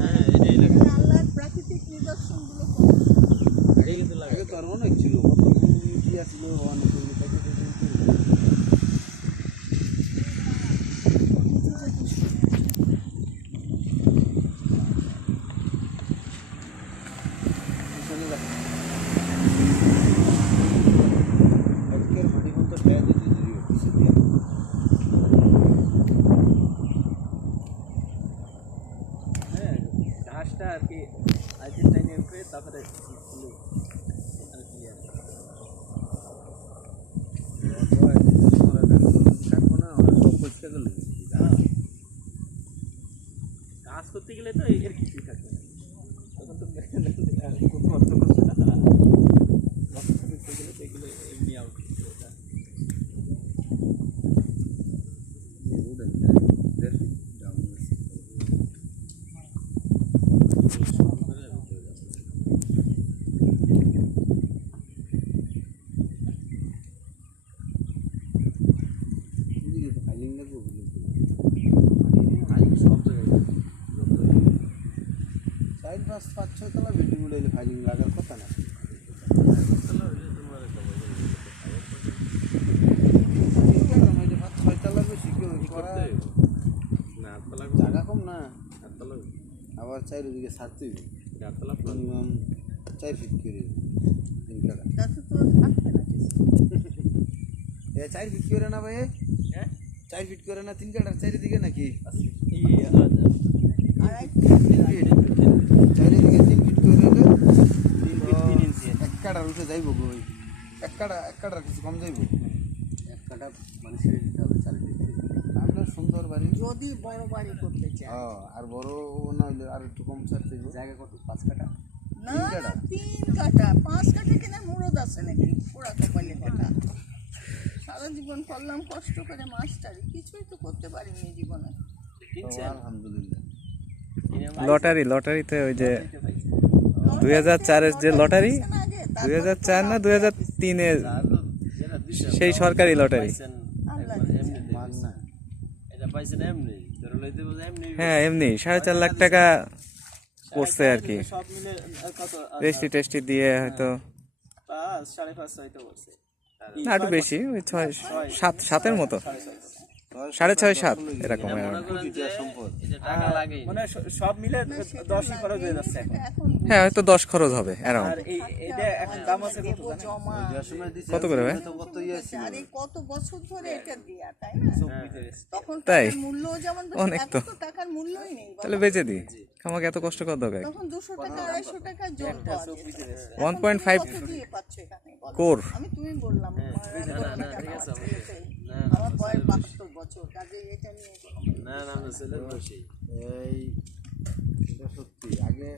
হ্যাঁ এটাই লাগে আল্লাহর প্রাকৃতিক নিদর্শনগুলো আগে কিন্তু লাগে তো আর অনেক ছিল কি আসলো অনেক ঘাসটা আর কি আজকের টাইমে উঠে তারপরে কাজ করতে গেলে তো এর কিছুই থাকবে না তখন তো এগুলো এমনি আউট পাঁচ ছয় তলা বিল্ডিং উঠে ফাইলিং লাগার কথা না ছয়তলা বেশি কেউ জায়গা কম না আবার চারিদিকে ছাড়তে মিনিমাম 4 ফিট করে 4 ফিট করে না ভাই 4 ফিট করে না 3 কাটার চারিদিকে নাকি চারিদিকে 3 ফিট করে হলে 3 ইঞ্চি এক কাটার উঠে যাইব এক কাটার কিছু কম যাইব এক কাটা মানে ছেড়ে দিতে হবে চারিদিকে আপনার সুন্দর বাড়ি যদি বড় বাড়ি করতে চাই আর বড় না হলে আর একটু কম ছাড়তে জায়গা কত 5 কাটা না 3 কাটা 5 কাটা কিনা মুরদ আছে নাকি পুরা কপালে কাটা সারা জীবন করলাম কষ্ট করে মাস্টারি কিছুই তো করতে পারিনি জীবনে আলহামদুলিল্লাহ লটারিতে ওই যে 2004-এর যে লটারি 2004 না 2003-এর সেই সরকারি লটারি হ্যাঁ এমনি 4.5 লাখ টাকা পড়ছে আর কি রেস্টি টেস্টি দিয়ে হয়তো 5.5 না একটু বেশি ওই 6-7-এর মতো 6.5-7 এরকম মানে সব মিলে 10 খরচ হয়ে যাচ্ছে হ্যাঁ হয়তো 10 খরচ হবে অ্যারাউন্ড এটা এখন দাম আছে কত করে ভাই কত বছর ধরে এটা দিয়া তাই না তখন তাই মূল্য যেমন অনেক তো টাকার মূল্যই নেই তাহলে বেচে দিই আমাকে এত কষ্ট কর দরকার তখন 200 টাকা 250 টাকা যোগ পাওয়া 1.5 কোর আমি তুমি বললাম আমার বয়স 72 বছর কাজে এটা নিয়ে না ছেলের বয়সী এই এটা সত্যি আগে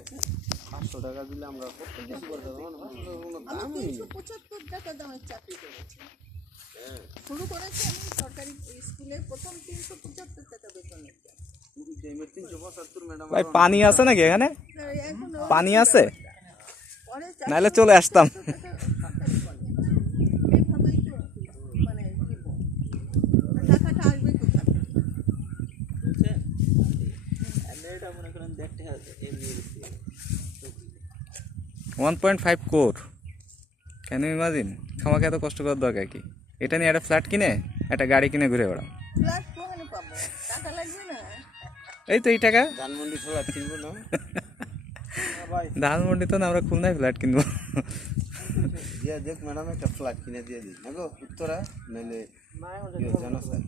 500 টাকা দিলে আমরা কত কিছু করতে পারতাম আমি 375 টাকা দামের চাকরি করেছি শুরু করেছি আমি সরকারি স্কুলে প্রথম 375 টাকা বেতন নিতাম ভাই পানি আছে নাকি এখানে পানি আছে নাহলে চলে আসতাম টাকাটা আসবে কোথা থেকে 1.5 কোর ক্যান ইউ ইমাজিন আমাকে এত কষ্ট করার দরকার কি এটা নিয়ে একটা ফ্ল্যাট কিনে একটা গাড়ি কিনে ঘুরে বেড়াও ফ্ল্যাট কোথায় পাবো টাকা লাগবে না এই তো এই টাকা ধানমন্ডি ফ্ল্যাট কিনবো না ধানমন্ডি তো না আমরা খুলনায় ফ্ল্যাট কিনবো দিয়া দেখ ম্যাডাম একটা ফ্ল্যাট কিনে দিয়ে দিই না গো উত্তরা নাহলে জানো স্যার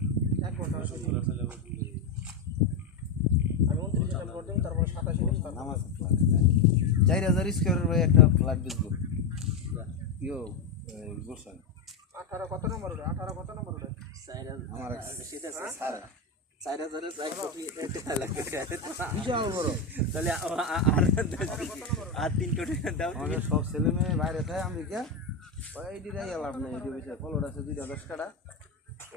আমি 29 পর্যন্ত তারপর 27 নামাজ ফ্ল্যাট 4000 স্কয়ারের ভাই একটা ফ্ল্যাট বেচবো ইয়ো গোসান 18 কত নম্বর ওটা 18 কত নম্বর ওটা আমার সেটা স্যার 4000 এর 1 কোটি টাকা লাগবে বিশাল বড় তাহলে আর 3 কোটি দাও আমাদের সব ছেলে মেয়ে বাইরে থাকে আমেরিকা ওই দিরাই লাভ নাই এই বিষয় কলর আছে 210 টাকা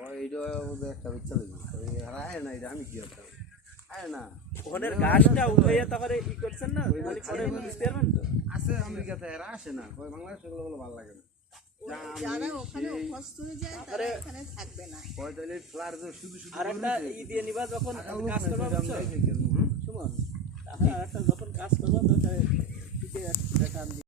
ওই এইটা ওদের একটা বেচা লাগবে ওই আয় না এটা আমি কি করতে আয় না ওনের গাছটা উঠাইয়া তারপরে ই করছেন না ওই করে বুঝতে পারবেন তো আছে আমেরিকাতে এরা আসে না কই বাংলাদেশে এগুলো ভালো লাগে না যারা ওখানে অভ্যস্ত হয়ে যায় তারা এখানে থাকবে না কই তাহলে ফ্লার যে শুধু আরেকটা ই দিয়ে নিবা যখন কাজ করবা শুনুন একটা যখন কাজ করবো